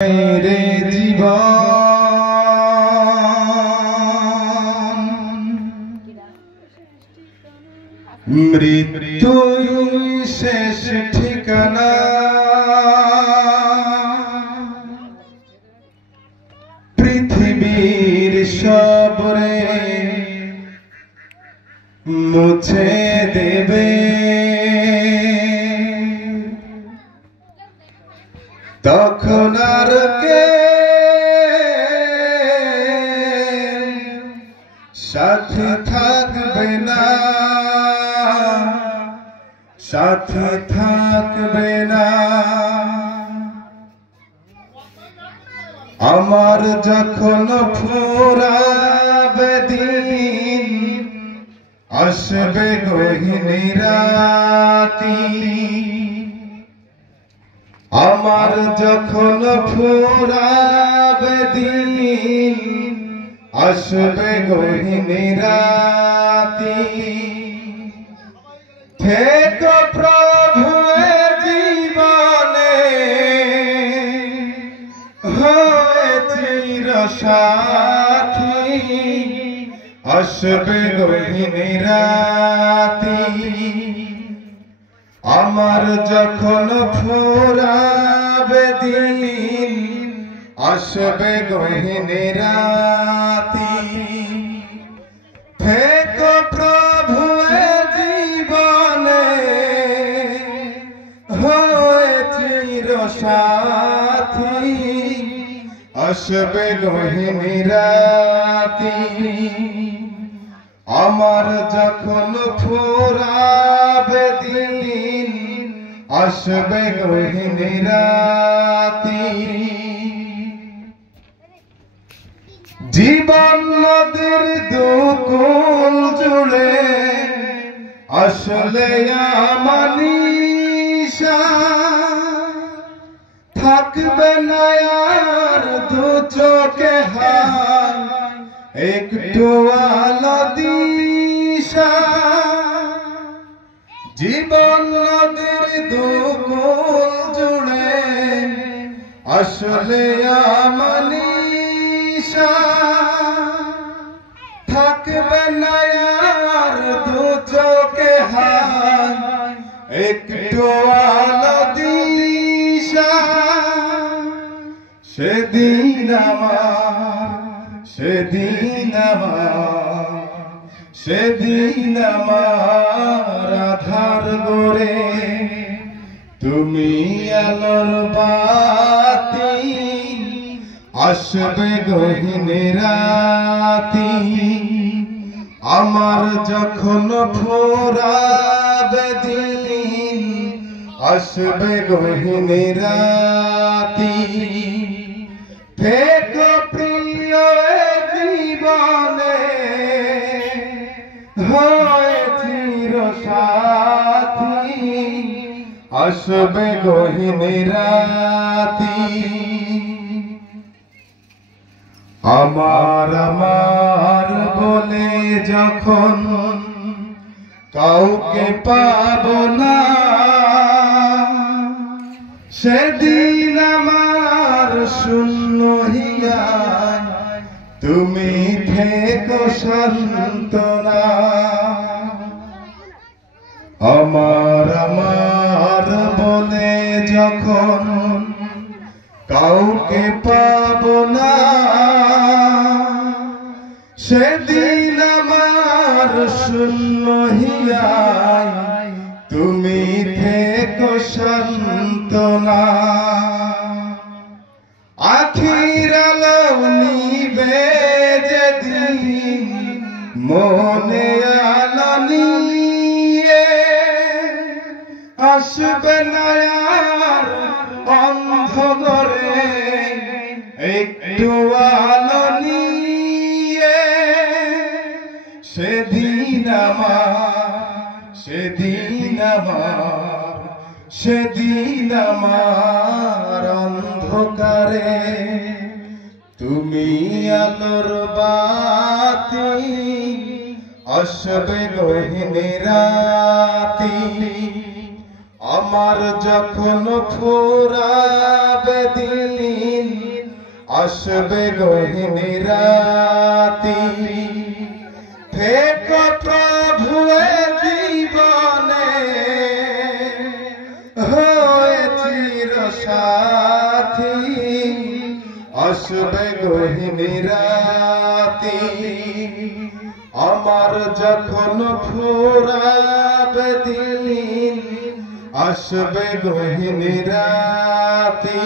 রে জীবন মৃত্যুই শেষ ঠিকানা। পৃথিবীর সবরে মুছে দেবে, তখন আর কে সাথে থাকবে না, সাথে থাকবে না। আমার যখন ফুরাবে দিন, আসবে গহীন রাতি। আমার যখন ফুরাবে দিন, আসবে গহীন রাতি। থেকো প্রভু জীবনে, হয়ে চিরসাথী। আসবে গহীন রাতি। আমার যখন ফুরাবে দিন, আসবে গহীন রাতি। থেকো প্রভু জীবনে, হয়ে চিরসাথী। আসবে গহীন রাতি। আমার যখন ফুরাবে দিন, আসবে গহীন রাতি। জীবন নদীর দুকুল জুড়ে আসলে আমানিশা। থাকবে না আর দু চোখে হায়, একটু আলো দিশা। জীবন নদীর দুকুল জুড়ে আসলে আমানিশা। থাকবে না আর দু চোখে হায়, একটু আলো দিশা। সেদিন আমার, সেদিন আমার, সেদিন আমার আধার গড়ে তুমি আলোর বাতি। আসবে গহীন রাতি। আমার যখন ফুরাবে দিন, আসবে গহীন রাতি। থেকো প্রিয় জীবনে, হয় চিরসাথী। আসবে গহীন রাতি। আমার আমার বলে যখন কাউকে পাব না, সেদিন আমার শূন্য হিয়ায় তুমি থেকো সান্ত্বনা। আমার আমার বলে যখন কাউকে পাব না, সেদিন আমার শূন্য হিয়ায় তুমি থেকো সান্ত্বনা। আখির আলো নিবে যেদিন, মনে আলো নিয়ে আসবে না আর অন্ধকারে, একটু আলো নিয়ে। সেদিন আমার, সেদিন আমার, সেদিন আমার অন্ধকারে তুমি আলোর বাতি। আসবে গহীন রাতি। আমার যখন ফুরাবে দিন আসবে গহীন রাতি থেকো প্রভু এ জীবনে হয়ে চির সাথী আসবে গহীন রাতি আমার যখন ফুরাবে দিন আসবে গহীন রাতি